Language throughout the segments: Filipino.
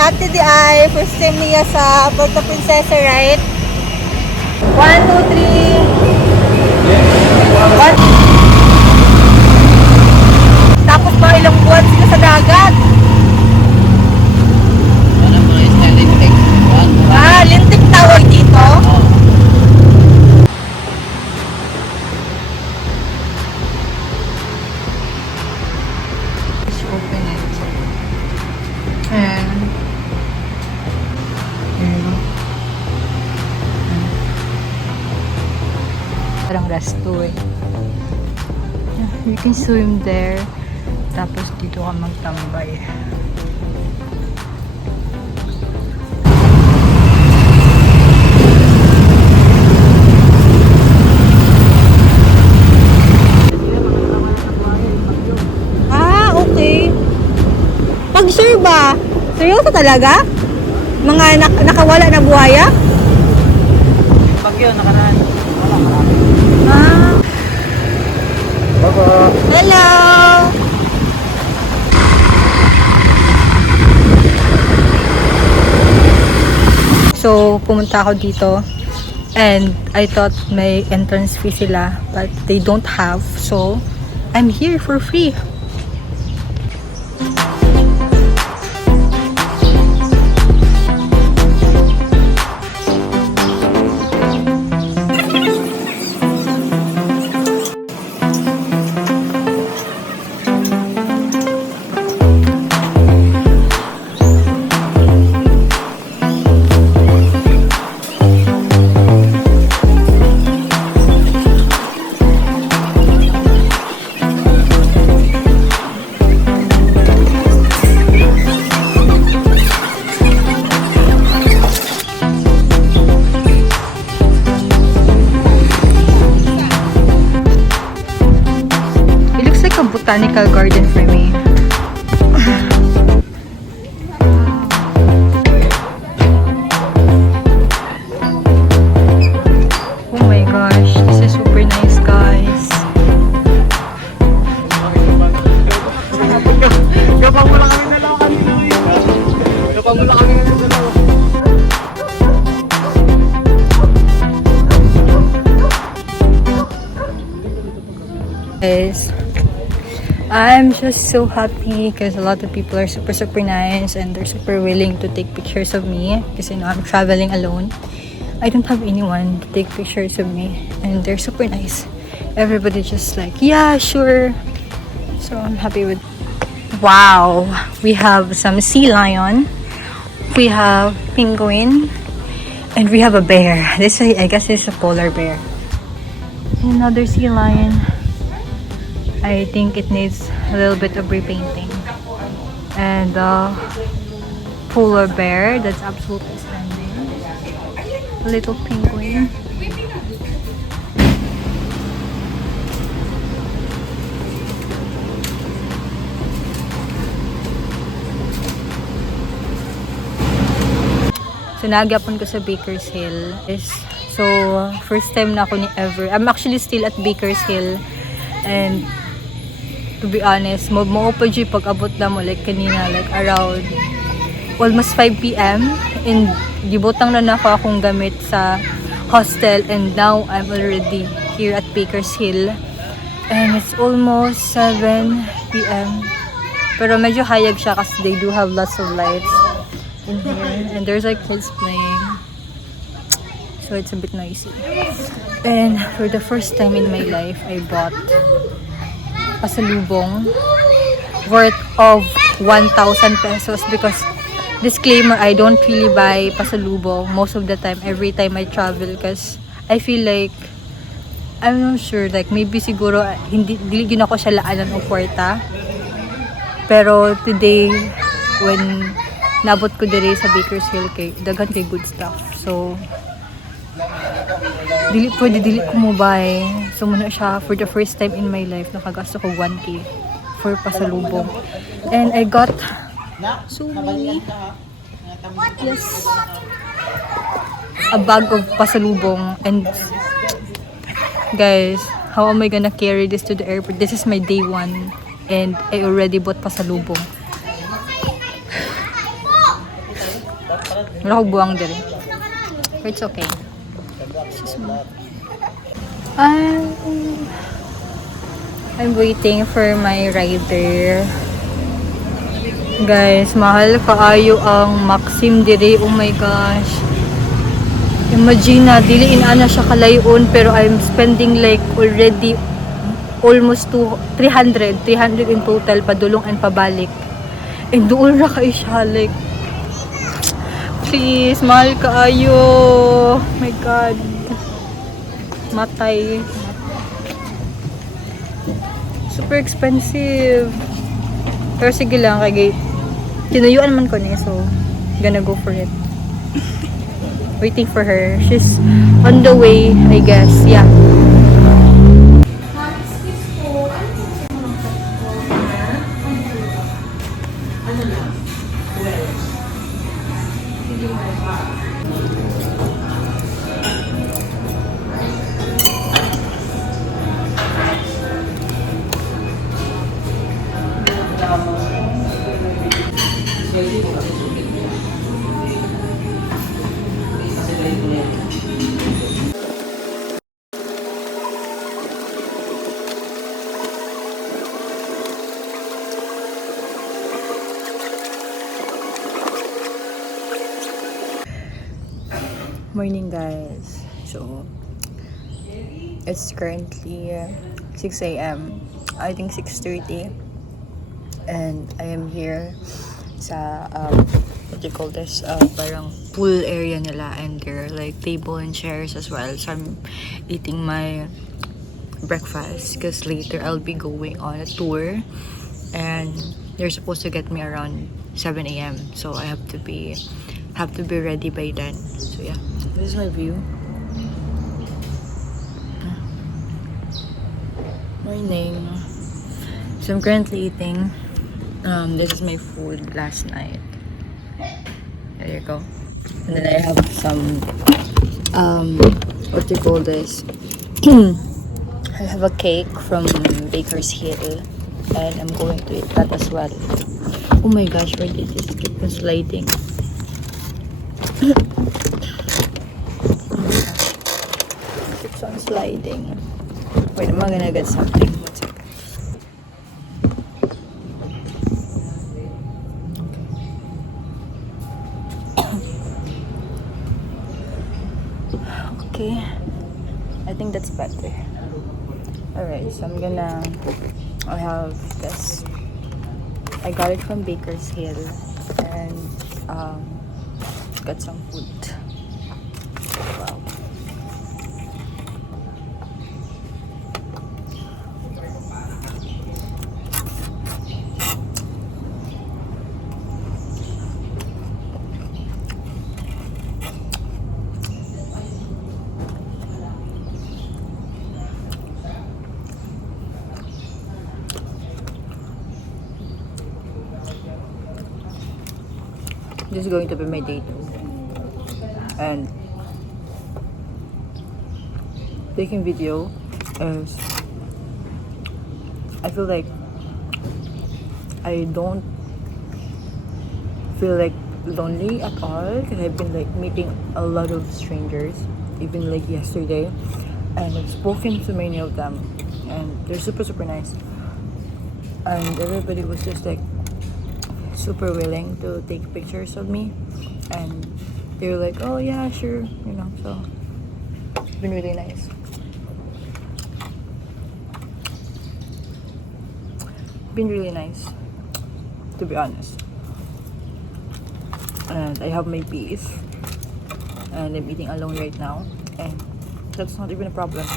Ate Di ay first time niya sa Puerto Princesa, right? 1, 2, 3. Tapos mga ilang buwan sila sa dagat. Lintik tawag dito. Let's open it. And parang resto eh. You can swim there. Tapos dito ka magtambay. Okay. Pag-sure ba? Seryoso talaga? Mga nakawala na buhaya? Bagyo, nakaraan. Ah. Baba. Hello! So, pumunta ako dito. And I thought may entrance fee sila. But they don't have. So, I'm here for free. Botanical garden for me. Oh my gosh, this is super nice, guys. Gapang mo lang kami dalawa kanina. Gapang mo lang kami dalawa. Guys, I'm just so happy because a lot of people are super nice and they're super willing to take pictures of me because you know I'm traveling alone. I don't have anyone to take pictures of me and they're super nice. Everybody just like, yeah, sure. So I'm happy with. Wow, we have some sea lion, we have penguin, and we have a bear. This is, I guess, is a polar bear. Another sea lion. I think it needs a little bit of repainting. And polar bear that's absolutely stunning. A little penguin. So nagyapon ko sa Baker's Hill. So first time na ako ni ever. I'm actually still at Baker's Hill. And to be honest, mo pa dyan pag-abot na mo like kanina, like around almost 5 p.m. and gibutang na ako akong gamit sa hostel and now I'm already here at Baker's Hill and it's almost 7 p.m. pero medyo hayag siya kasi they do have lots of lights in here and there's like kids playing, so it's a bit noisy. And for the first time in my life, I bought pasalubong worth of 1,000 pesos because disclaimer, I don't really buy pasalubong most of the time, every time I travel because I feel like I'm not sure, like maybe siguro hindi din ako siya laanan o kwarta. Pero today when nabot ko diri sa Baker's Hill kay daghan kay good stuff. So dili ko mo buy. So muna siya for the first time in my life nakagasto ko 1K for pasalubong. And I got so many, yes, a bag of pasalubong. And guys, how am I gonna carry this to the airport? This is my day 1 and I already bought pasalubong. Wala ko buwang diri. But it's okay. I'm waiting for my rider. Guys, mahal kaayo ang Maxim diri. Oh my gosh. Imagine na, dili inaana siya kalayon, pero I'm spending like already almost 300 in total, padulong and pabalik. And doon na kayo siya, like, please, mahal kaayo. Oh my God. Matay. Super expensive. Pero sige lang, kaya tinuyuan man ko niya, so gonna go for it. Waiting for her. She's on the way, I guess. Yeah. Morning, guys. So it's currently 6 a.m. I think 6:30, and I am here sa what do you call this, parang pool area nila, and there are like table and chairs as well. So I'm eating my breakfast because later I'll be going on a tour, and they're supposed to get me around 7 a.m. so I have to be ready by then. So yeah, this is my view. Morning. So I'm currently eating. This is my food last night. There you go. And then I have some what do you call this? I have a cake from Baker's Hill, and I'm going to eat that as well. Oh my gosh, where did this keep on sliding? Keeps on sliding. Wait, am I gonna get something? One second. Okay, I think that's better. Alright, so I have this. I got it from Baker's Hill, and got some food. Wow. This is going to be my day 2. And taking video is, I feel like I don't feel like lonely at all, because I've been like meeting a lot of strangers, even like yesterday, and I've spoken to many of them, and they're super nice, and everybody was just like super willing to take pictures of me, and they were like, oh yeah, sure, you know. So it's been really nice. Been really nice, to be honest. And I have my peace, and I'm eating alone right now, and that's not even a problem.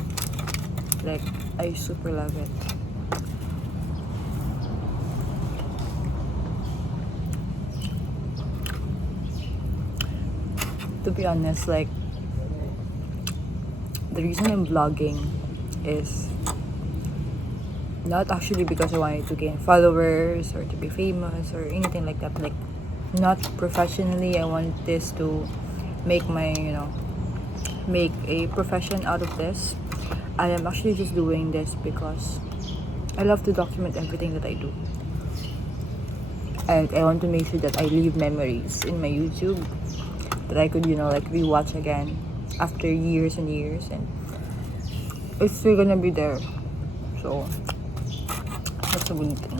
Like, I super love it. To be honest, like, the reason I'm vlogging is not actually because I wanted to gain followers or to be famous or anything like that. Like, not professionally. I want this to make make a profession out of this. I am actually just doing this because I love to document everything that I do, and I want to make sure that I leave memories in my YouTube. that I could, like rewatch again after years and years, and it's still gonna be there. So that's a good thing.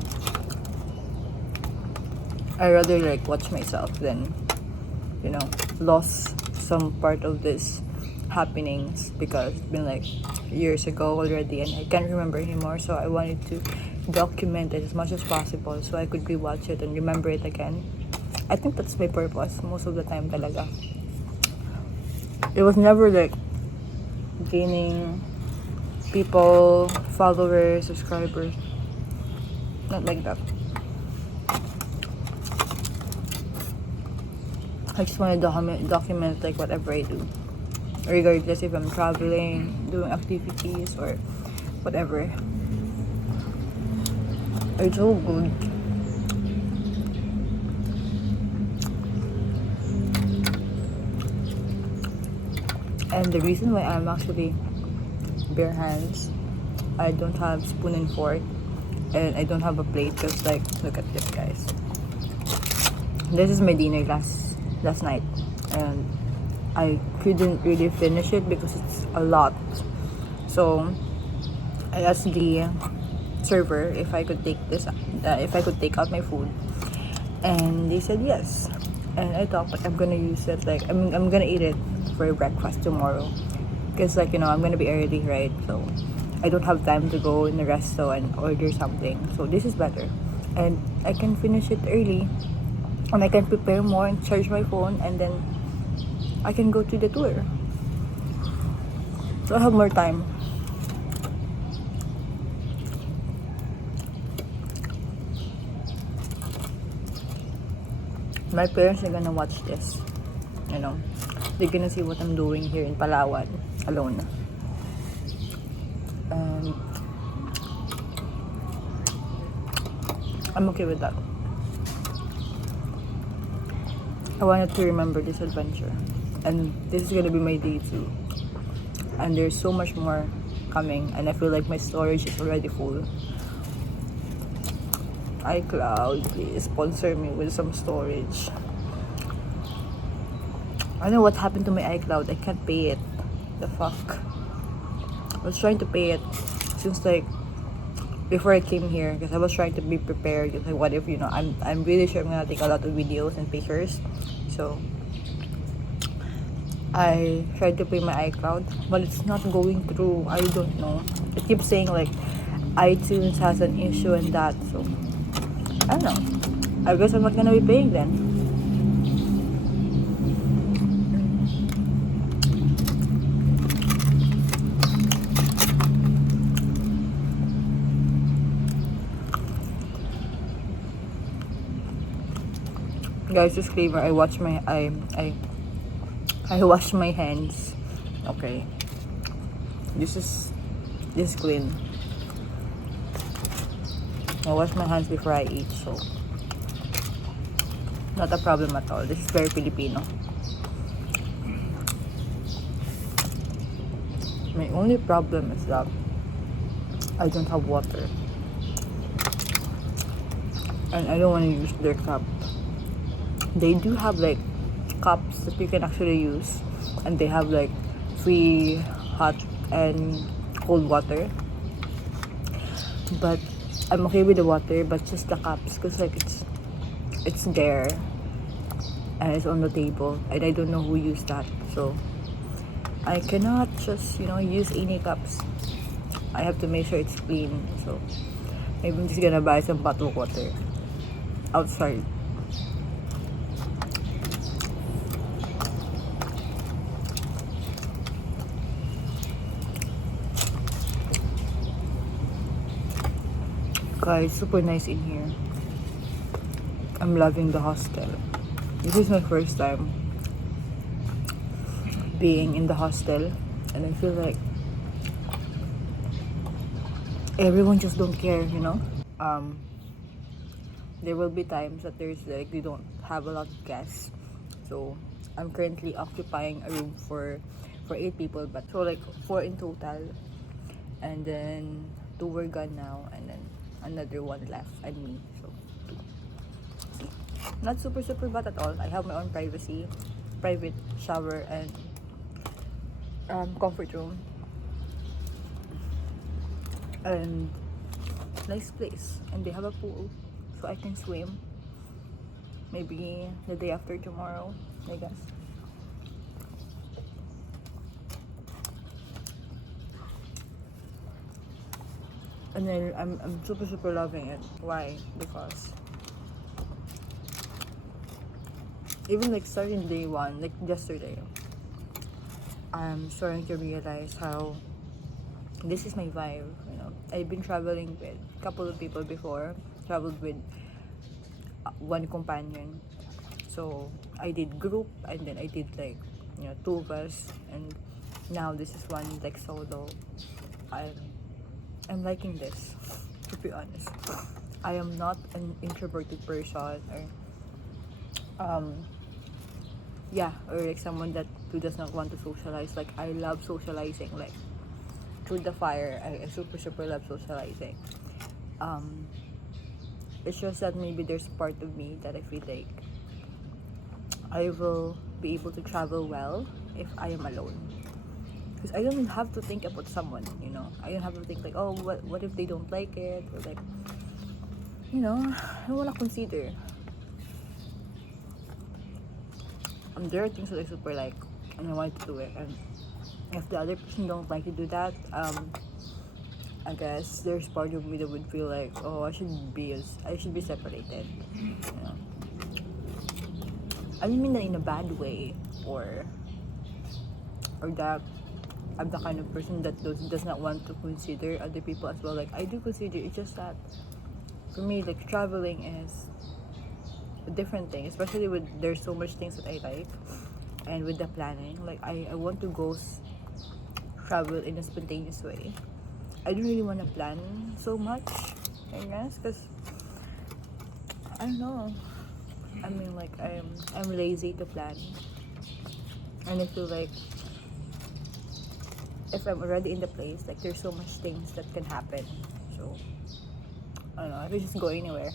I rather like watch myself than, lost some part of this happenings, because it's been like years ago already and I can't remember anymore. So I wanted to document it as much as possible so I could rewatch it and remember it again. I think that's my purpose most of the time talaga. It was never like gaining people, followers, subscribers. Not like that. I just want to document like whatever I do, regardless if I'm traveling, doing activities, or whatever. It's so good. And the reason why I'm actually bare hands, I don't have spoon and fork, and I don't have a plate, because like, look at this, guys. This is my dinner last night, and I couldn't really finish it because it's a lot. So I asked the server if I could take if I could take out my food, and they said yes. And I thought like I'm gonna use it, like I'm gonna eat it for breakfast tomorrow, because like I'm gonna be early, right? So I don't have time to go in the resto and order something. So this is better, and I can finish it early, and I can prepare more and charge my phone, and then I can go to the tour. So I have more time. My parents are gonna watch this. They're gonna see what I'm doing here in Palawan alone. And I'm okay with that. I wanted to remember this adventure, and this is gonna be my day 2, and there's so much more coming, and I feel like my storage is already full. iCloud, please sponsor me with some storage. I don't know what happened to my iCloud. I can't pay it. The fuck. I was trying to pay it since like before I came here, because I was trying to be prepared. Like, what if I'm really sure I'm gonna take a lot of videos and pictures. So I tried to pay my iCloud, but it's not going through. I don't know. It keeps saying like iTunes has an issue and that. So I don't know. I guess I'm not gonna be paying then. Guys, disclaimer, I wash my hands. Okay. This is clean. I wash my hands before I eat, so not a problem at all. This is very Filipino. My only problem is that I don't have water, and I don't want to use their cup. They do have like cups that you can actually use, and they have like free hot and cold water, but I'm okay with the water, but just the cups, because like it's there and it's on the table, and I don't know who used that, so I cannot just use any cups. I have to make sure it's clean. So maybe I'm just gonna buy some bottled water outside. Guys, super nice in here. I'm loving the hostel. This is my first time being in the hostel, and I feel like everyone just don't care. There will be times that there's like they don't have a lot of guests, so I'm currently occupying a room for 8 people, but so like 4 in total, and then 2 were gone now, and then another 1 left, and me, so 2. See, not super bad at all. I have my own privacy. private shower and comfort room. And nice place. And they have a pool, so I can swim. Maybe the day after tomorrow, I guess. And then I'm super loving it. Why? Because even like starting day one, like yesterday, I'm starting to realize how this is my vibe. You know, I've been traveling with a couple of people before. Traveled with one companion. So I did group, and then I did like, you know, two of us, and now this is one like solo. I'm liking this, to be honest. I am not an introverted person, or or like someone that who does not want to socialize. Like, I love socializing, like through the fire. I super love socializing. It's just that maybe there's part of me that I feel like I will be able to travel well if I am alone. Because I don't have to think about someone, you know. I don't have to think like, oh, what if they don't like it? Or like, you know, I don't want to consider. There are things that I super like, and I want to do it. And if the other person don't like to do that, I guess there's part of me that would feel like, oh, I should be separated. You know? I don't mean that in a bad way, or that I'm the kind of person that does not want to consider other people as well. Like, I do consider. It's just that for me, like, traveling is a different thing, especially with there's so much things that I like, and with the planning, like I want to go travel in a spontaneous way. I don't really want to plan so much, I guess, because I don't know. I mean, like, I'm lazy to plan, and I feel like if I'm already in the place, like, there's so much things that can happen. So I don't know. I could just go anywhere.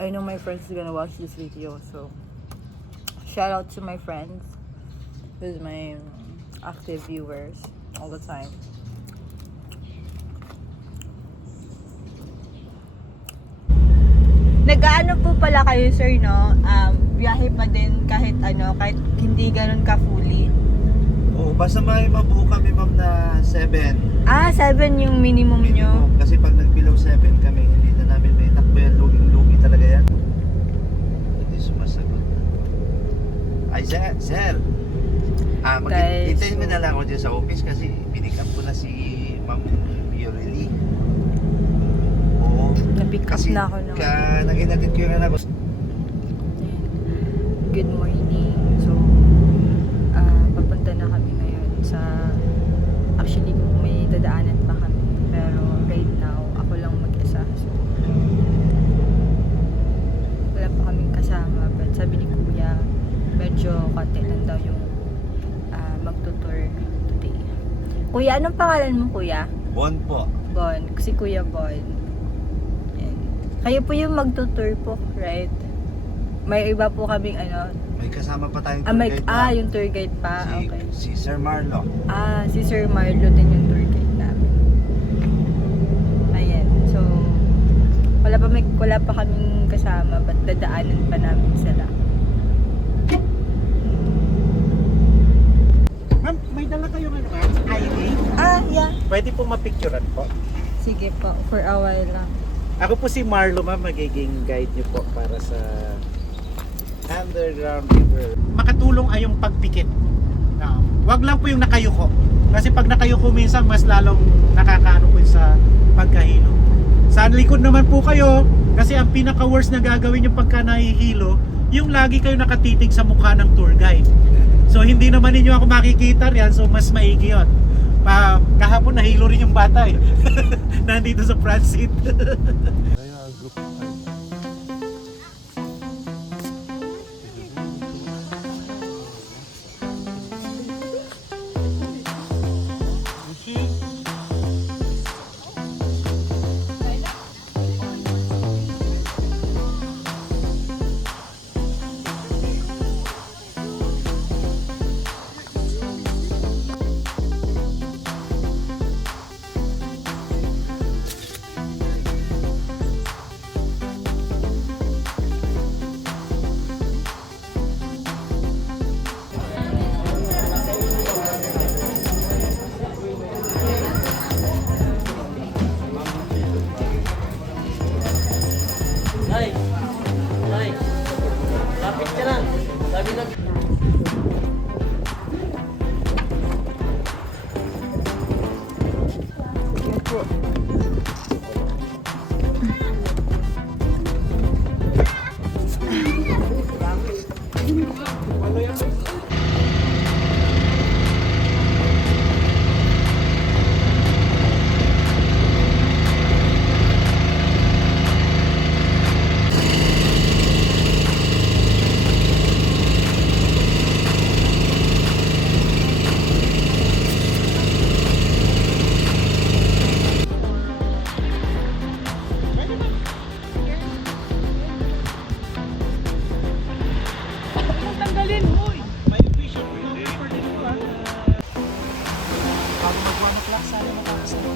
I know my friends are gonna watch this video, so shout out to my friends, who's my active viewers all the time. Nag-ano po pala kayo, sir, no? Biyahe pa din kahit hindi ganun ka-fully. Oo, basta may mabuo kami, ma'am, na 7. 7 yung minimum nyo? Kasi pag nag-below 7 kami, hindi na namin may takbo yan. Luging-lugi talaga yan. Hindi sumasagot. Ay, sir. Hintayin mo na lang ako dyan sa office kasi pinick up ko na si Ma'am Yureli. Oo. Na-pick up na ako naman. Nag-inatid ko yung anak ko. Good morning. So, papunta na kami ngayon sa... Actually, may dadaanan pa kami. Pero right now, ako lang mag-isa. So, wala pa kaming kasama. But sabi ni Kuya, medyo konti lang daw yung magtutour today. Kuya, anong pangalan mo, Kuya? Bon po. Bon. Si Kuya Bon. Yan. Kayo po yung magtutour po, right? May iba po kaming May kasama pa tayong tour guide, ma'am. yung tour guide pa. Okay. Si Sir Marlo. Si Sir Marlo din yung tour guide namin. Ayan. So, wala pa kaming kasama, but dadaanan pa namin sila. Ma'am, may dala kayo ng ID? Yeah. Pwede po mapicturean po. Sige po, for a while lang. Ako po si Marlo, ma'am, magiging guide niyo po para sa underground river. Makatulong ay yung pagpikit. Wag lang po yung nakayuko. Kasi pag nakayuko minsan mas lalong nakakaano po sa pagkahilo. Sa likod naman po kayo, kasi ang pinaka-worst na gagawin yung pagka nahihilo, yung lagi kayo nakatitig sa mukha ng tour guide. So hindi naman ninyo ako makikita riyan, so mas maigi yun. Kahapon nahilo rin yung bata eh. Nandito sa front seat. po. May vision po yung for dito ah. Bago mag 1 o'clock sana makakas na.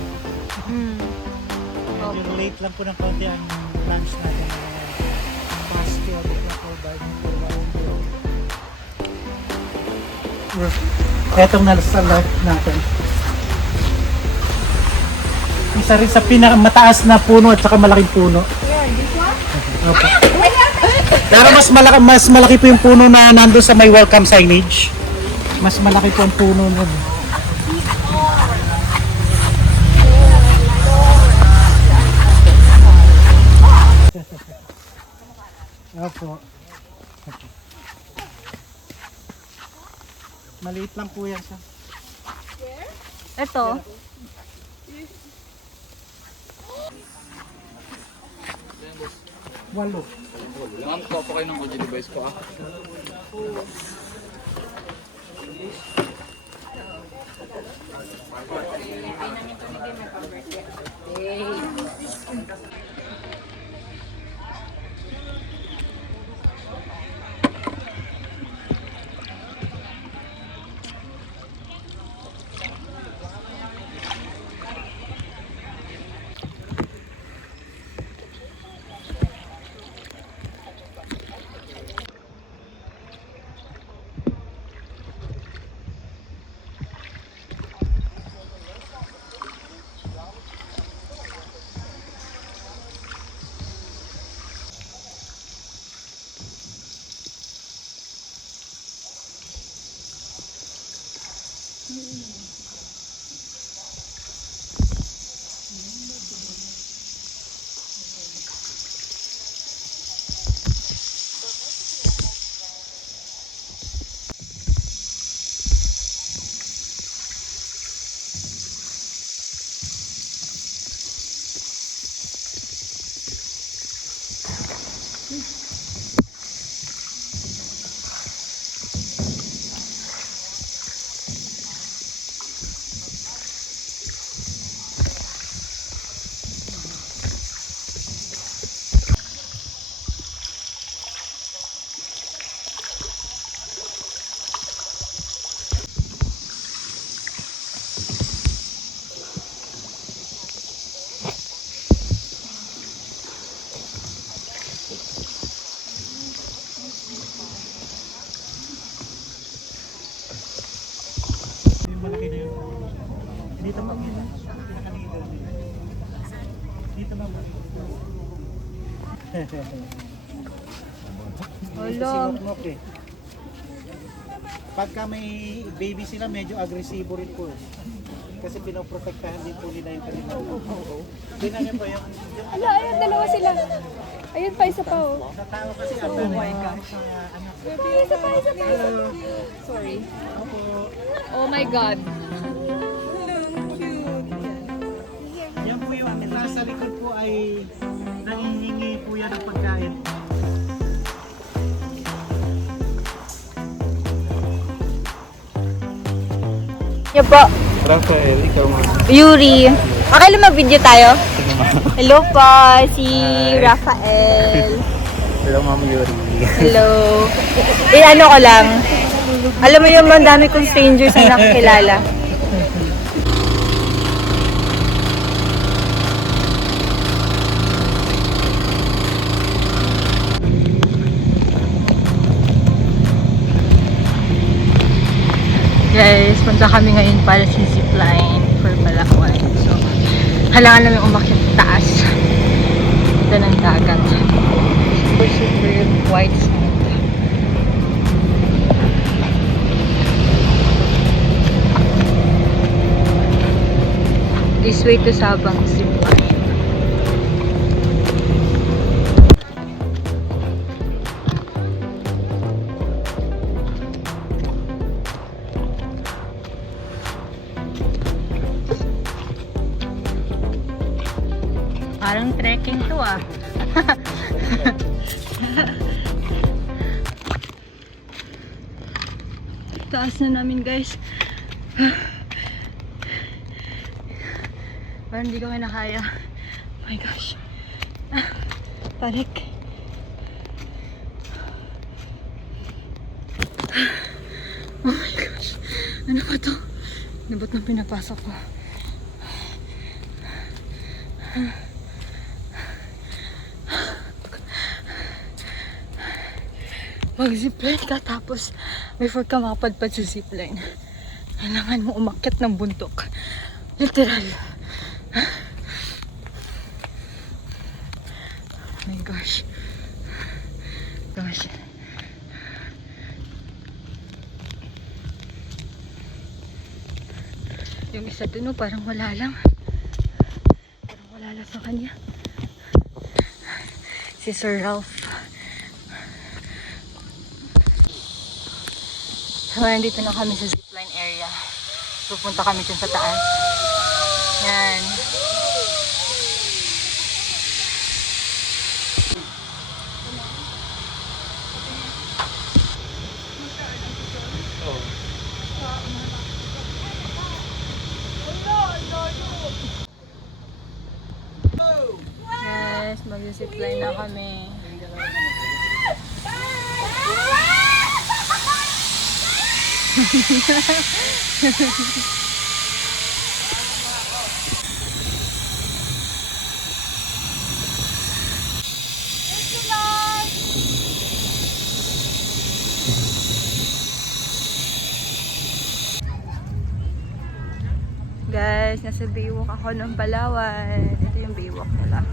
Medyo late lang po ng konti ang lunch natin. Basket o etong nasa left natin. Isa rin sa pinakamataas na puno at saka malaking puno. Opo. Pero mas malaki po yung puno na nandun sa may welcome signage. Mas malaki po ang puno nun. Opo. Maliit lang po yan siya. Ito. Walo. Ma'am, kuha po kayo ng audio device ko ah. Yung malaki na yun. Dito mo. Dito mo. Hello. Sinoknok eh. Pagka may baby sila, medyo agresibo rin po eh. Kasi pinoprotektahan din po nila yung kanilang. Tingnan niyo po yung Ala, ayun, dalawa sila. Ayun pa, isa pa, oh. sa tao kasi ang oh my gosh. Anak. Isa pa. Sorry. Opo. Oh my God. Yan po yung nasa likod po ay nangihingi po yan ng pagkain. Yan po. Rafael, ikaw ma'am. Yuri. Okay lang mag-video tayo? Hello po, si Rafael. Hello ma'am Yuri. Hello. Ano ko lang. Alam mo yung ang dami kong strangers na nakikilala. Guys, punta kami ngayon para sa zipline for Palawan. So, kailangan namin umakyat taas. Ito ng dagat. Super white sand. This way to Sabang Zipline. Parang trekking to ah. Taas na namin guys. Parang hindi ko kinakaya. Oh my gosh. Balik. Oh my gosh. Ano ba to? Ano ba't nang pinapasok ko? Mag-zipline ka tapos before ka makapadpad sa zipline, kailangan mo umakyat ng bundok. Literal. Oh my gosh. Gosh. Yung isa dun, parang wala lang. Parang wala lang sa kanya. Si Sir Ralph. So, nandito na kami sa zipline area. Pupunta kami dyan sa taas. Yan. Yes, mag-zipline na kami. Guys, nasa Baywalk ako ng Palawan. Ito yung Baywalk nila.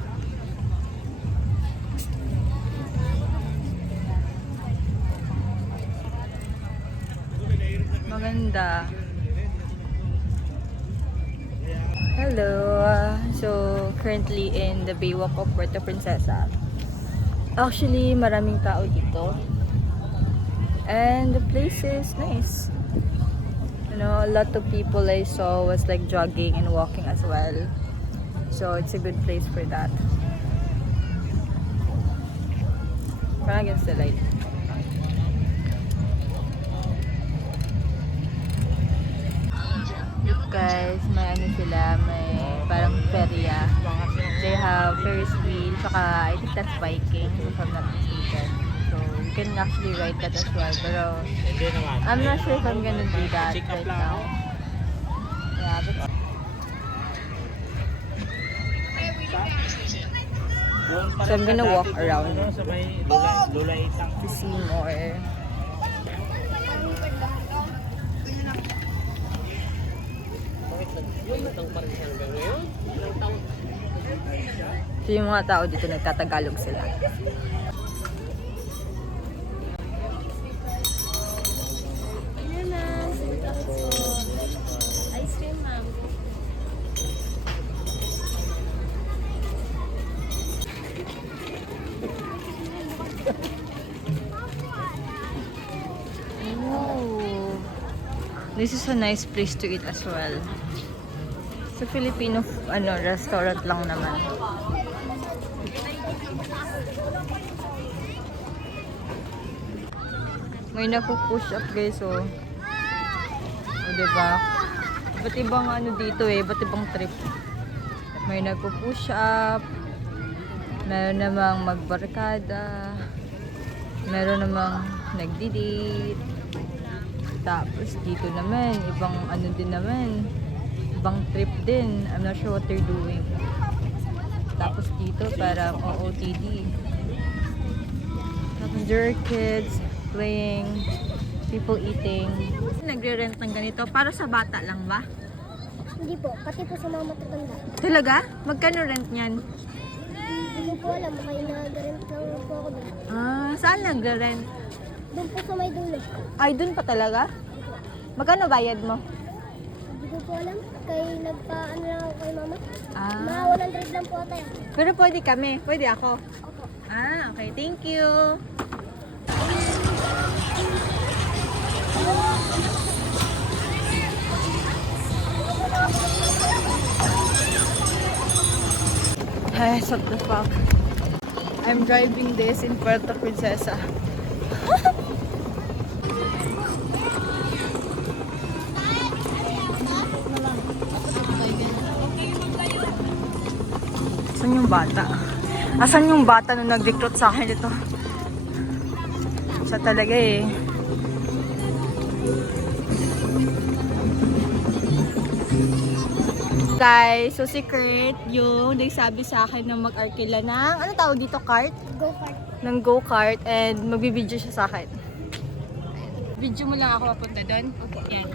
Maganda. Hello. So, currently in the Baywalk of Puerto Princesa. Actually, maraming tao dito. And the place is nice. You know, a lot of people I saw was like jogging and walking as well. So, it's a good place for that. Parang against the light. Look guys, may ano sila, may parang feria. They have Ferris wheel, saka I think that's biking, if I'm not mistaken. So, you can actually ride that as well. Pero, I'm not sure if I'm gonna do that right now. Yeah, but... So, I'm gonna walk around to see more. So yung mga tao dito nagtatagalog sila. Ayan na, ice cream ma'am. Oh, this is a nice place to eat as well. Sa Filipino restaurant lang naman. May napupush up guys oh. O diba? Ba't ibang ano dito eh, ba't ibang trip. May nagpupush up. Meron namang magbarkada. Meron namang nagdi-date. Tapos dito naman, ibang ano din naman. Ibang trip din. I'm not sure what they're doing. Tapos dito parang OOTD. Tapos there are kids playing, people eating. Nagre-rent ng ganito para sa bata lang ba? Hindi po, pati po sa mga matatanda. Talaga? Magkano rent niyan? Hindi ko po alam, kaya nag-rent lang po ako doon. Ah, saan nagre-rent? Doon po sa may dulo. Ay, dun pa talaga? Magkano bayad mo? Hindi ko po alam, kaya nagpa-ano lang ako kay mama Mga Ah. 100 lang po tayo. Pero pwede kami. Pwede ako. Opo. Ah, okay. Thank you. Ay, what the fuck? I'm driving this in Puerto Princesa. Asan yung bata? Asan yung bata nung nag-recruit sa akin ito? Siya talaga eh. Guys, so si Kurt yung nagsabi sa akin na mag-arkila ng, ano tawag dito, cart? Go kart. Ng go-kart and magbibideo siya sa akin. Video mo lang ako papunta doon? Okay. Yan.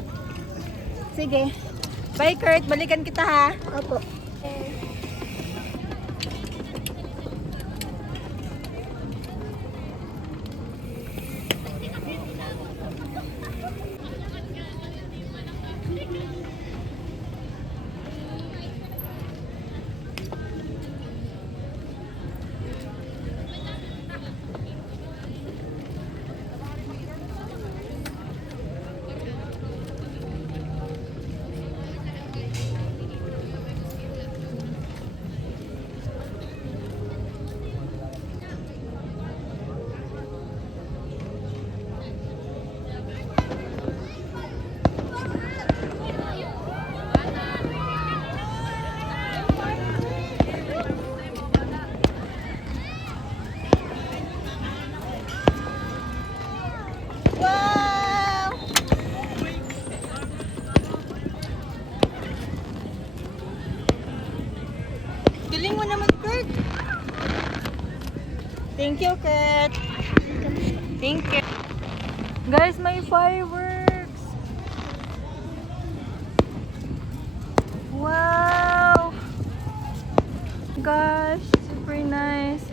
Sige. Bye Kurt, balikan kita ha. Opo. Wow! Galing mo naman, Kurt. Thank you, Kurt. Thank you. Guys, may fireworks. Wow! Gosh, super nice.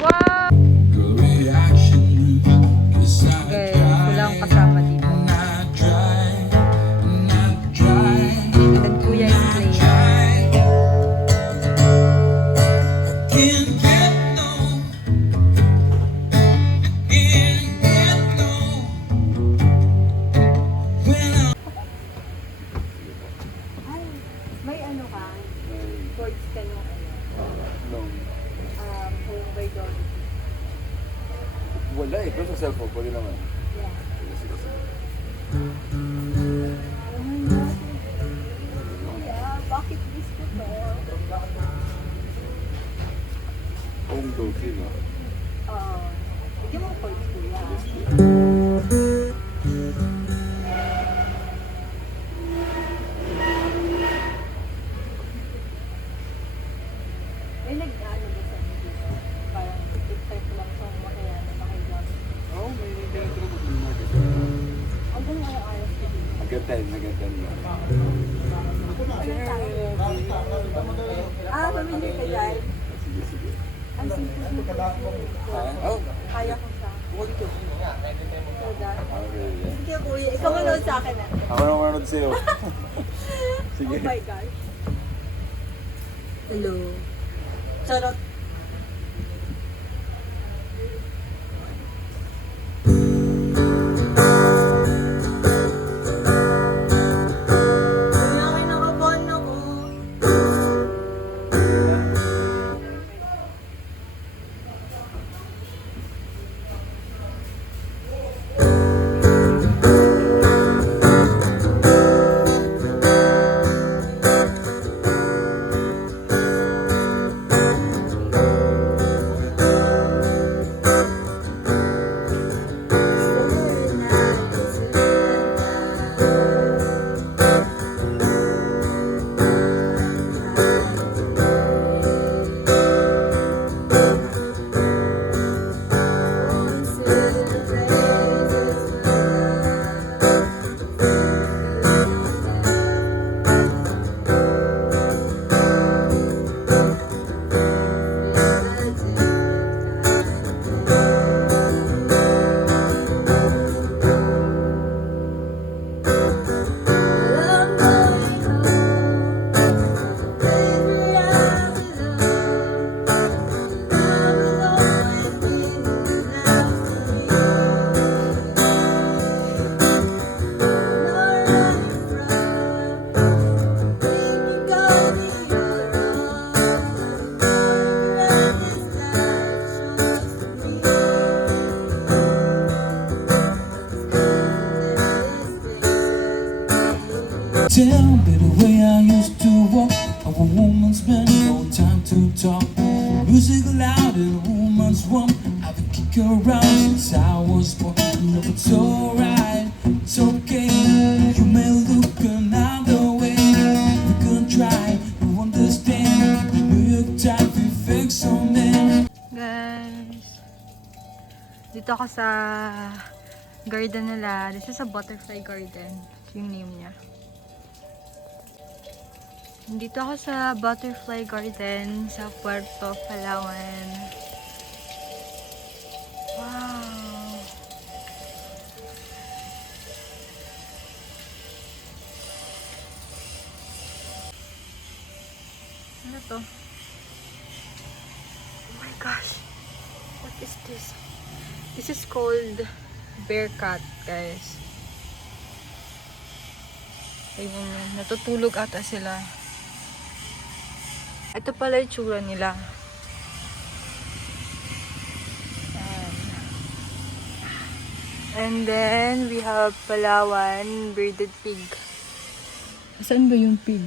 Wow! Guys, walang kasama dito. And Kuya is playing. May ano ka? Chords ka nung home by Dolly. Wala eh, pero sa cellphone, pwede naman. Yeah. Sige, sige, sige. Oh my God. Kuya, bucket list ko to. Home Dolphin, no? Bigyan mo chords, Kuya. May nag-ano ba sa inyo dito? Parang type lang sa makaya na makigamit. Oo, may tinatira ko sa market. Hanggang ngayong ayos ko dito. Hanggang 10 na. Ah, familiar ka dyan? Sige, sige. Ang simple mo. Oh, Kaya ko siya. huwag ito. So that. Okay, yeah. Sige, Kuya. Ikaw manood sa akin ah. Ako na manood sa'yo. Sige. Oh my gosh. Hello. Charot. Kuya, kinakabahan ako. tell me the way I used to walk. How a woman's been no time to talk. Music loud and a woman's warm. I've been kicking around since I was born. No, it's alright, it's okay. You may look another way. We can try to understand. New York type effects on men. Guys, dito ako sa garden nila. This is a butterfly garden. Yung name niya. Dito ako sa butterfly garden sa Puerto Palawan. Wow! Ano to? Oh my gosh! What is this? This is called bear cat, guys. Ayun yun. Natutulog ata sila. Ito pala yung tsura nila. Ayan. And then, we have Palawan bearded pig. Saan ba yung pig?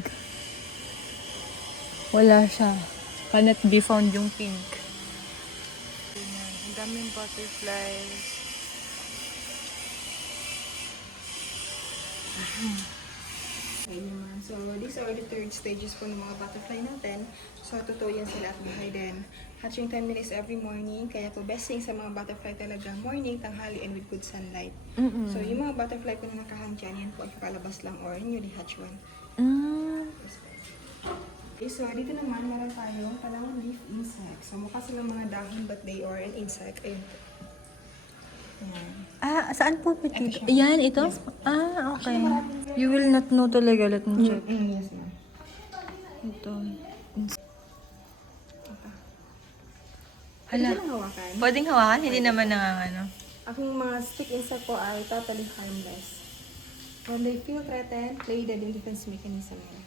Wala siya. Cannot be found yung pig. Ayan. Ang daming butterflies. Ayun. So, these are the third stages po ng mga butterfly natin. So, totoo yan sila at buhay din. Hatching time nila is every morning. Kaya po, best thing sa mga butterfly talaga, morning, tanghali, and with good sunlight. So, yung mga butterfly po na nakahatch yan po ay kakalabas lang or newly hatch one. Okay, so dito naman, meron tayong Palawan leaf insects. So, mukha silang mga dahon but they are an insect. Ayun po. Ayan. Ah, saan po ba dito? Ito siya. Yan, ito? Ah, okay. You will not know talaga. Let me check. Yes, ma'am. Ito. Pwede Hala. lang hawakan. Pwedeng hawakan? Hindi naman nangangano. Aking mga stick insect po ay totally harmless. When they feel threatened, play the defense mechanism nila.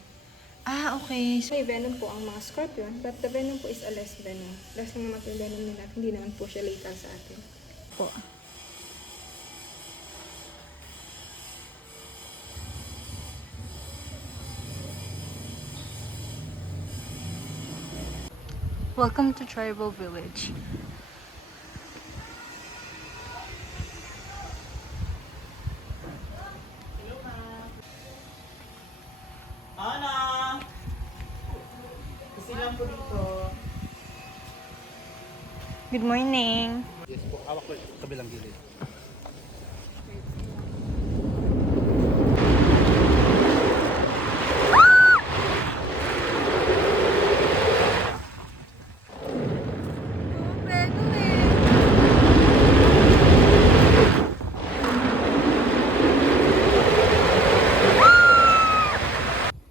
Ah, okay. So, May venom po ang mga scorpion, but the venom po is a less venom. Less lang naman po yung venom nila at hindi naman po siya lethal sa atin. po. Welcome to Tribal Village. Ana! Kasi lang po dito. Good morning. Yes po, hawak ko kabilang gilid.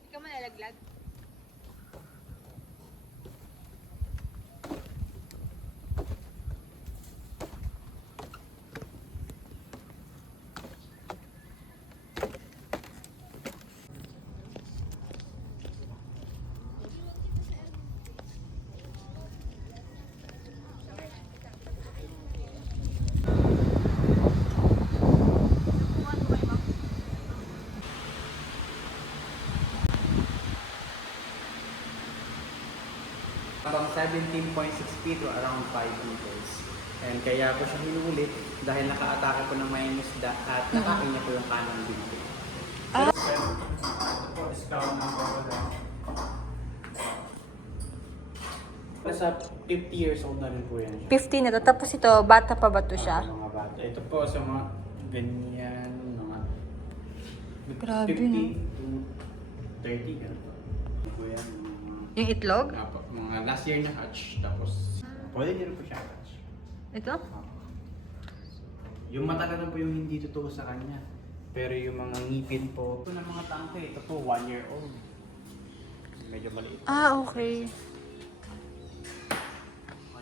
Ikaw malalaglag? From 17.6 feet to around 5 meters. And kaya ko siya hinulit dahil naka-atake po ng may isda at nakain niya po yung kanang binti. Nasa 50 years old na rin po yan. 50 na to. Tapos ito, bata pa ba to siya? Mga bata. Ito po sa mga ganyan, mga Grabe, 50 no? to 30. Ganun po. Ito po yan. Yung itlog? Mga last year na hatch. Tapos, pwede din po siya hatch. Ito? Yung mata lang po yung hindi totoo sa kanya. Pero yung mga ngipin po, ito ng mga tangke, ito po 1 year old. Medyo maliit. Ah, okay. 1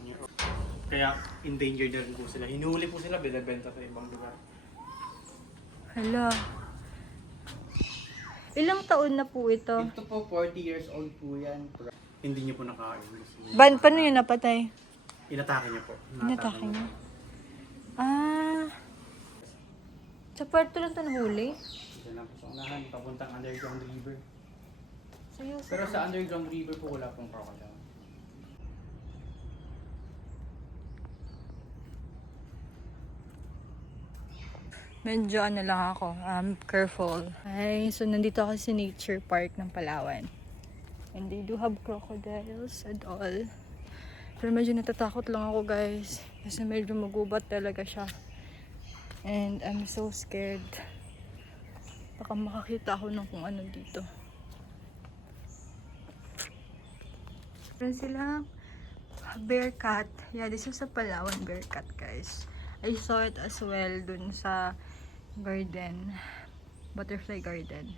year old. Kaya endangered na rin po sila. Hinuhuli po sila, binibenta sa ibang lugar. Hala. Ilang taon na po ito? Ito po 40 years old po yan. Hindi niyo po nakain. Paano yun napatay? Inatake niyo po. Inatake niya? Ah. Sa Puerto lang ito nahuli? Diyan lang po sa unahan, papuntang underground river. Seryoso? Pero sa underground river po wala pong crocodile. Medyo ano lang ako, careful. Ay, so nandito ako sa nature park ng Palawan. And they do have crocodiles and all. Pero medyo natatakot lang ako, guys. Kasi medyo magubat talaga siya. And I'm so scared. Baka makakita ako ng kung ano dito. Meron silang bear cat. Yeah, this is a Palawan bear cat, guys. I saw it as well dun sa garden. Butterfly garden.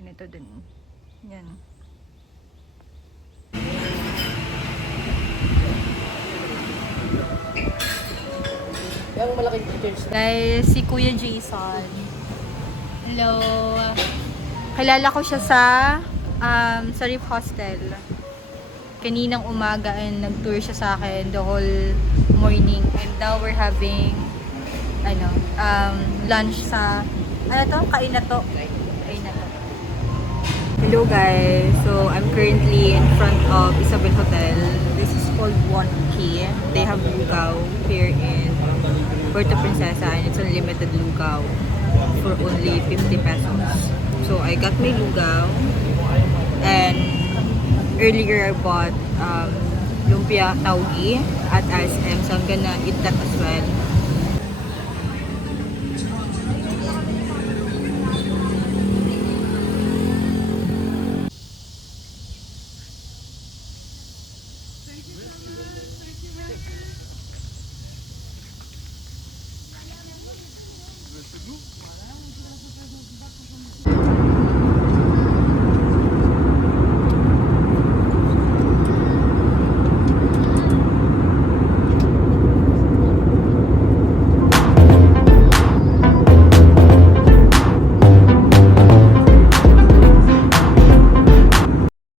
Ganito din. Yan. Yung malaking pictures. Guys, si Kuya Jason. Hello. Kilala ko siya sa Reef Hostel. Kaninang umaga and nag-tour siya sa akin the whole morning. And now we're having lunch sa kain na to. Hello guys. So I'm currently in front of Isabel Hotel. This is called One Key. They have lugaw here in Puerto Princesa and it's unlimited lugaw for only 50 pesos. So I got my lugaw and earlier I bought lumpia taugi at SM, so I'm gonna eat that as well.